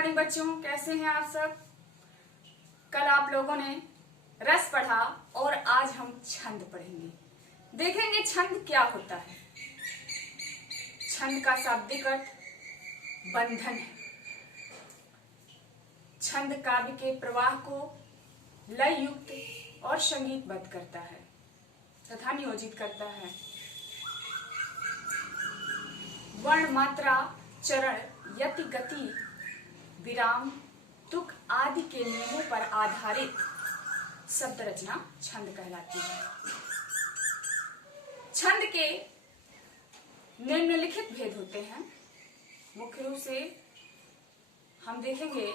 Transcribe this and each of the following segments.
Morning बच्चों, कैसे हैं आप सब। कल आप लोगों ने रस पढ़ा और आज हम छंद पढ़ेंगे। देखेंगे छंद क्या होता है। छंद का शाब्दिक अर्थ बंधन है। छंद काव्य के प्रवाह को लय युक्त और संगीतबद्ध करता है तथा नियोजित करता है। वर्ण, मात्रा, चरण, यति, गति, विराम, तुक आदि के नियमों पर आधारित शब्द रचना छंद कहलाती है। छंद के निम्नलिखित भेद होते हैं। मुख्य रूप से हम देखेंगे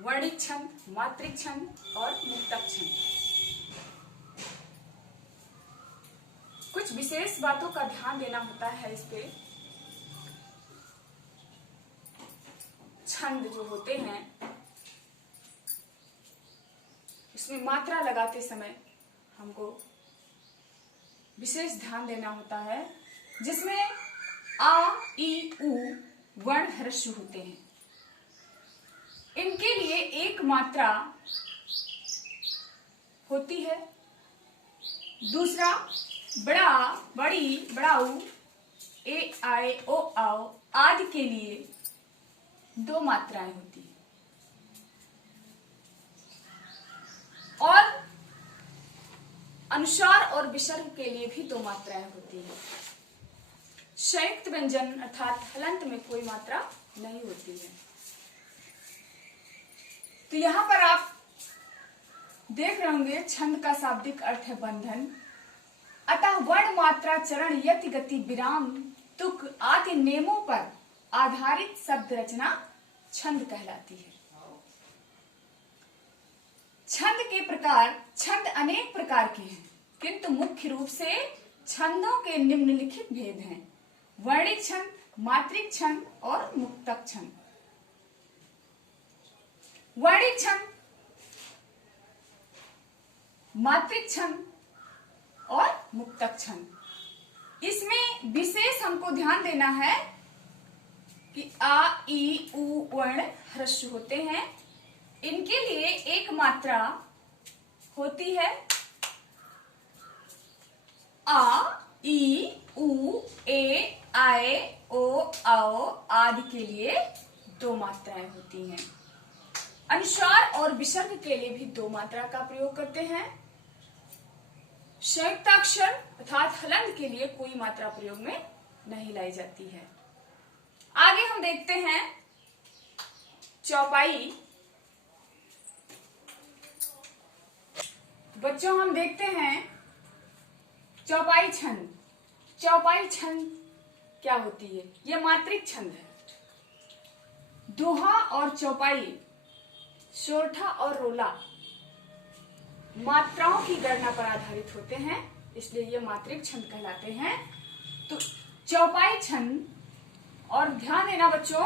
वर्णिक छंद, मात्रिक छंद और मुक्तक छंद। कुछ विशेष बातों का ध्यान देना होता है। इस पे छंद जो होते हैं इसमें मात्रा लगाते समय हमको विशेष ध्यान देना होता है, जिसमें आ, ई, उ वर्ण ह्रस्व होते हैं। इनके लिए एक मात्रा होती है। दूसरा बड़ा, बड़ी, बड़ाऊ, ए, आए, ओ, आओ आदि के लिए दो मात्राएं होती हैं और अनुस्वार और विसर्ग के लिए भी दो मात्राएं होती हैं। संयुक्त व्यंजन अर्थात हलंत में कोई मात्रा नहीं होती है। तो यहां पर आप देख रहे होंगे छंद का शाब्दिक अर्थ है बंधन। अतः वर्ण, मात्रा, चरण, यति, गति, विराम, तुक आदि नियमों पर आधारित शब्द रचना छंद कहलाती है। छंद के प्रकार, छंद अनेक प्रकार के हैं, किंतु मुख्य रूप से छंदों के निम्नलिखित भेद हैं। वर्णिक छंद, मात्रिक छंद और मुक्तक छंद। वर्णिक छंद, मात्रिक छंद और मुक्तक छंद। इसमें विशेष हमको ध्यान देना है कि आ, ई, उ वर्ण ह्रस्व होते हैं। इनके लिए एक मात्रा होती है। आ, ई, उ, ए, आए, ओ, आओ आदि के लिए दो मात्राएं होती हैं। अनुस्वार और विसर्ग के लिए भी दो मात्रा का प्रयोग करते हैं। संयुक्ताक्षर अर्थात हलंत के लिए कोई मात्रा प्रयोग में नहीं लाई जाती है। आगे हम देखते हैं चौपाई। बच्चों हम देखते हैं चौपाई छंद। चौपाई छंद क्या होती है? यह मात्रिक छंद है। दोहा और चौपाई, सोरठा और रोला मात्राओं की गणना पर आधारित होते हैं, इसलिए ये मात्रिक छंद कहलाते हैं। तो चौपाई छंद, और ध्यान देना बच्चों,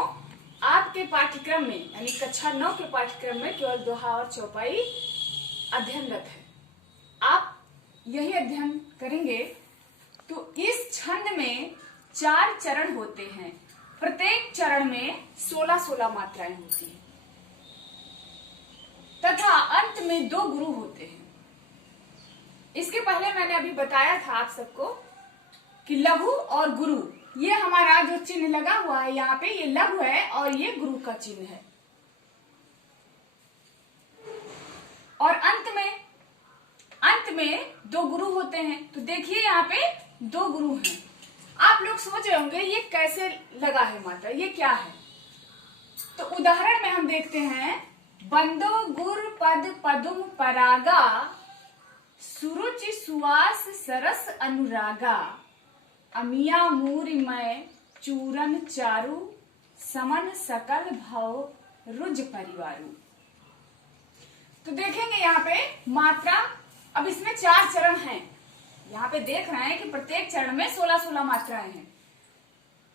आपके पाठ्यक्रम में यानी कक्षा 9 के पाठ्यक्रम में केवल दोहा और चौपाई अध्ययनरत है। आप यही अध्ययन करेंगे। तो इस छंद में 4 चरण होते हैं। प्रत्येक चरण में 16-16 मात्राएं होती हैं तथा अंत में 2 गुरु होते हैं। इसके पहले मैंने अभी बताया था आप सबको कि लघु और गुरु, ये हमारा जो चिन्ह लगा हुआ है यहाँ पे, ये लघु है और ये गुरु का चिन्ह है। और अंत में 2 गुरु होते हैं। तो देखिए यहाँ पे 2 गुरु हैं। आप लोग सोच रहे होंगे ये कैसे लगा है मात्रा, ये क्या है? तो उदाहरण में हम देखते हैं बंदो गुर पद पदुम परागा, सुरुचि सुवास सरस अनुरागा, अमिया मूरिमय चूरन चारु, समन सकल भव रुज परिवारु। तो देखेंगे यहाँ पे मात्रा। अब इसमें 4 चरण हैं। यहाँ पे देख रहे हैं कि प्रत्येक चरण में 16-16 मात्राएं हैं।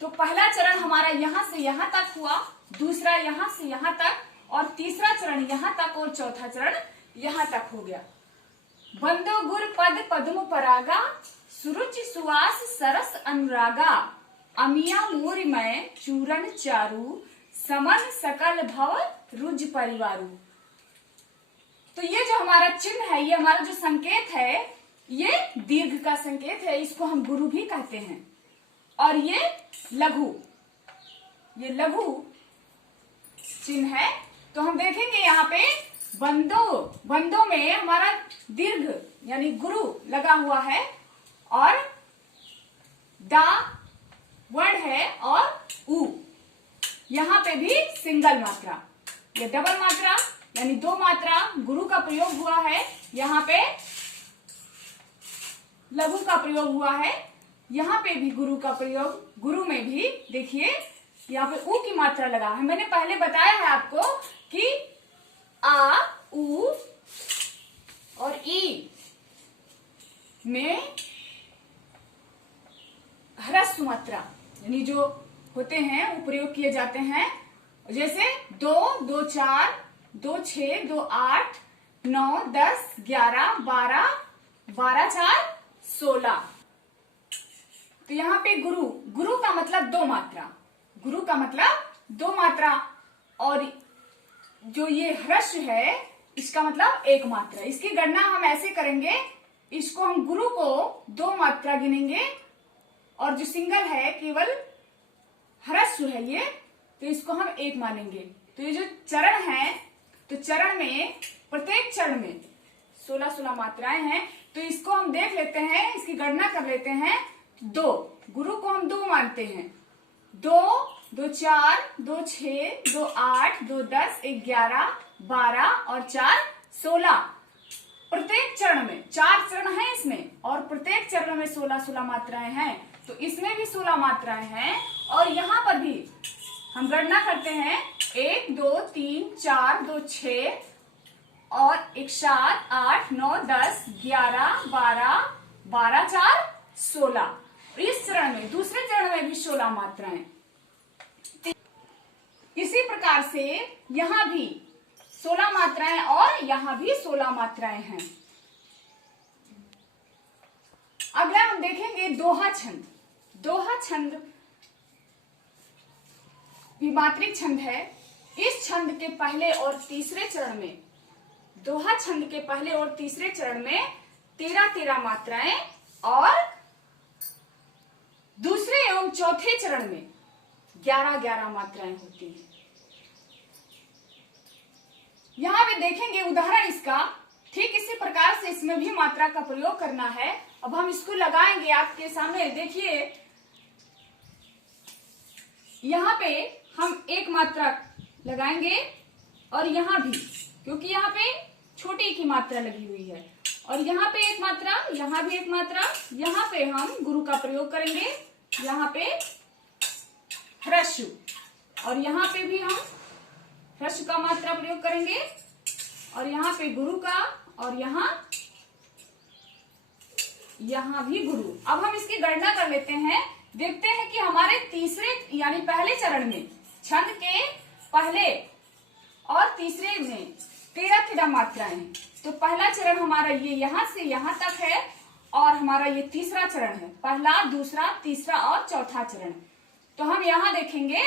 तो पहला चरण हमारा यहाँ से यहाँ तक हुआ, दूसरा यहाँ से यहाँ तक, और तीसरा चरण यहाँ तक, और चौथा चरण यहाँ तक हो गया। बंदो गुर पद पद्म परागा, सुरुचि सुवास सरस अनुरागा, अमिया मूरिमय चूरन चारु, समन सकल भव रुज परिवारु। तो ये जो हमारा चिन्ह है, ये हमारा जो संकेत है, ये दीर्घ का संकेत है, इसको हम गुरु भी कहते हैं। और ये लघु चिन्ह है। तो हम देखेंगे यहाँ पे बंदों में हमारा दीर्घ यानी गुरु लगा हुआ है, और दा वर्ण है, और उ यहाँ पे भी सिंगल मात्रा, ये डबल मात्रा यानी दो मात्रा गुरु का प्रयोग हुआ है, यहाँ पे लघु का प्रयोग हुआ है, यहाँ पे भी गुरु का प्रयोग, गुरु में भी देखिए यहाँ पे उ की मात्रा लगा है। मैंने पहले बताया है आपको कि आ, उ और ई में ह्रस्व मात्रा यानी जो होते हैं वो प्रयोग किए जाते हैं। जैसे 2, 2, 4, 2, 6, 2, 8, 9, 10, 11, 12, 12, 4, 16। तो यहाँ पे गुरु का मतलब दो मात्रा, गुरु का मतलब दो मात्रा, और जो ये ह्रस्व है इसका मतलब एक मात्रा। इसकी गणना हम ऐसे करेंगे, इसको हम गुरु को दो मात्रा गिनेंगे, और जो सिंगल है केवल ह्रस्व है ये, तो इसको हम एक मानेंगे। तो ये जो चरण है, तो चरण में प्रत्येक चरण में 16-16 मात्राएं हैं। तो इसको हम देख लेते हैं, इसकी गणना कर लेते हैं। 2 गुरु को हम 2 मानते हैं। 2, 2, 4, 2, 6, 2, 8, 2, 10, 11, 12 और 4, 16। प्रत्येक चरण में 4 चरण हैं इसमें, और प्रत्येक चरण में 16-16 मात्राएं हैं। तो इसमें भी 16 मात्राएं हैं, और यहाँ पर भी हम गणना करते हैं। 1, 2, 3, 4, 2, 6 और 1, 7, 8, 9, 10, 11, 12, 12, 4, 16। इस चरण में, दूसरे चरण में भी 16 मात्राएं। इसी प्रकार से यहाँ भी 16 मात्राएं, और यहाँ भी 16 मात्राएं हैं। अगला हम देखेंगे दोहा छंद। दोहा छंद विमात्रिक छंद है। इस छंद के पहले और तीसरे चरण में, दोहा छंद के पहले और तीसरे चरण में 13-13 मात्राएं, और दूसरे एवं चौथे चरण में 11-11 मात्राएं होती हैं। यहां भी देखेंगे उदाहरण इसका, ठीक इसी प्रकार से इसमें भी मात्रा का प्रयोग करना है। अब हम इसको लगाएंगे आपके सामने, देखिए यहाँ पे हम एक मात्रा लगाएंगे, और यहाँ भी, क्योंकि यहाँ पे छोटी की मात्रा लगी हुई है, और यहाँ पे एक मात्रा, यहाँ भी एक मात्रा, यहाँ पे हम गुरु का प्रयोग करेंगे, यहाँ पे ह्रस्व, और यहाँ पे भी हम ह्रस्व का मात्रा प्रयोग करेंगे, और यहाँ पे गुरु का, और यहाँ भी गुरु। अब हम इसकी गणना कर लेते हैं। देखते हैं कि हमारे तीसरे यानी पहले चरण में, छंद के पहले और तीसरे में 13-13 मात्राएं हैं। तो पहला चरण हमारा ये यहाँ से यहाँ तक है, और हमारा ये तीसरा चरण है। पहला, दूसरा, तीसरा और चौथा चरण। तो हम यहाँ देखेंगे,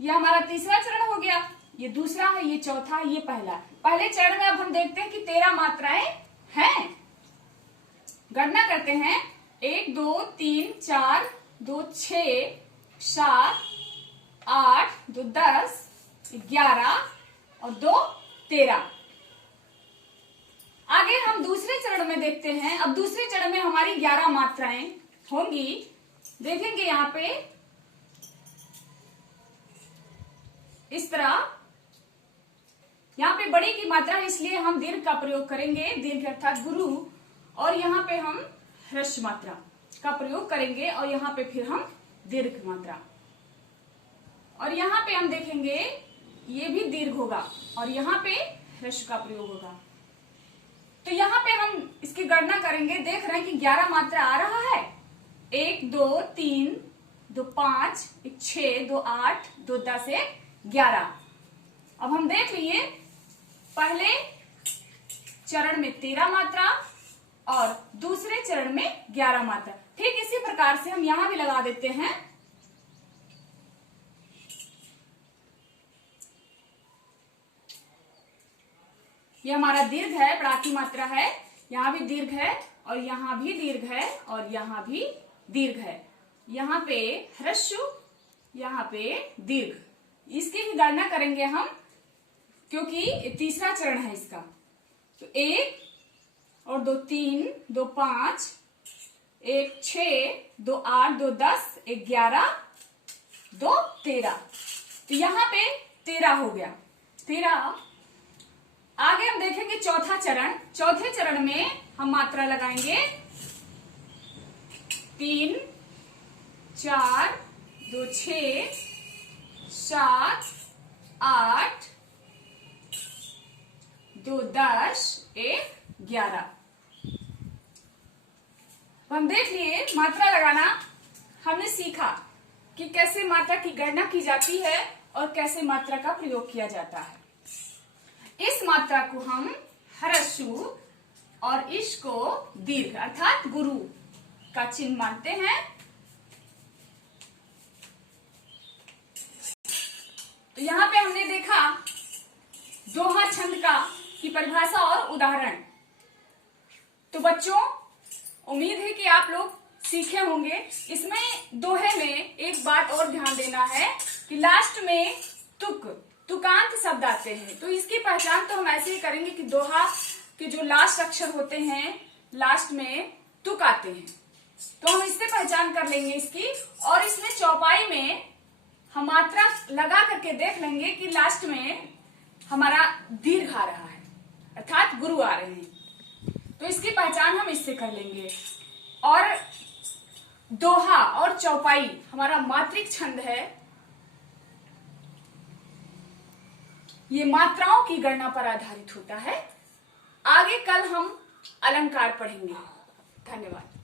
ये हमारा तीसरा चरण हो गया, ये दूसरा है, ये चौथा है, ये पहला। पहले चरण में अब हम देखते हैं कि 13 मात्राएं हैं। गणना करते हैं। 1, 2, 3, 4, 2, 6, 7, 8, 2, 10, 11 और 2, 13। आगे हम दूसरे चरण में देखते हैं। अब दूसरे चरण में हमारी 11 मात्राएं होंगी। देखेंगे यहाँ पे इस तरह, यहाँ पे बड़ी की मात्रा है इसलिए हम दीर्घ का प्रयोग करेंगे, दीर्घ अर्थात गुरु, और यहाँ पे हम ह्रस्व मात्रा का प्रयोग करेंगे, और यहाँ पे फिर हम दीर्घ मात्रा, और यहाँ पे हम देखेंगे ये भी दीर्घ होगा, और यहाँ पे ह्रस्व का प्रयोग होगा। तो यहाँ पे हम इसकी गणना करेंगे। देख रहे हैं कि 11 मात्रा आ रहा है। 1, 2, 3, 2, 5, 1, 6, 2, 8, 2, 10, 1, 11। अब हम देख लिए पहले चरण में 13 मात्रा और दूसरे चरण में 11 मात्रा। ठीक इसी प्रकार से हम यहां भी लगा देते हैं। ये हमारा दीर्घ है, प्रा की मात्रा है, यहाँ भी दीर्घ है और यहाँ भी दीर्घ है और यहाँ भी दीर्घ है। यहाँ पे ह्रस्व, यहाँ पे दीर्घ, इसकी भी गणना करेंगे हम क्योंकि तीसरा चरण है इसका। तो 1 और 2 3, 2 5, 1 6, 2 8, 2 10, 1 11, 2 13। तो यहाँ पे 13 हो गया। 13 आगे हम देखेंगे चौथा चरण। चौथे चरण में हम मात्रा लगाएंगे 3 4, 2 6, 7 8, 2 10, 1 11। हम देख लिए मात्रा लगाना हमने सीखा कि कैसे मात्रा की गणना की जाती है और कैसे मात्रा का प्रयोग किया जाता है। इस मात्रा को हम ह्रस्व और इसको दीर्घ अर्थात गुरु का चिन्ह मानते हैं। तो यहाँ पे हमने देखा दोहा छंद का की परिभाषा और उदाहरण। तो बच्चों, उम्मीद है कि आप लोग सीखे होंगे। इसमें दोहे में एक बात और ध्यान देना है कि लास्ट में तुकांत शब्द आते हैं। तो इसकी पहचान तो हम ऐसे ही करेंगे कि दोहा के जो लास्ट अक्षर होते हैं लास्ट में तुक आते हैं, तो हम इससे पहचान कर लेंगे इसकी। और इसमें चौपाई में हम मात्रा लगा करके देख लेंगे कि लास्ट में हमारा दीर्घ आ रहा है अर्थात गुरु आ रहे हैं, तो इसकी पहचान हम इससे कर लेंगे। और दोहा और चौपाई हमारा मात्रिक छंद है, ये मात्राओं की गणना पर आधारित होता है। आगे कल हम अलंकार पढ़ेंगे। धन्यवाद।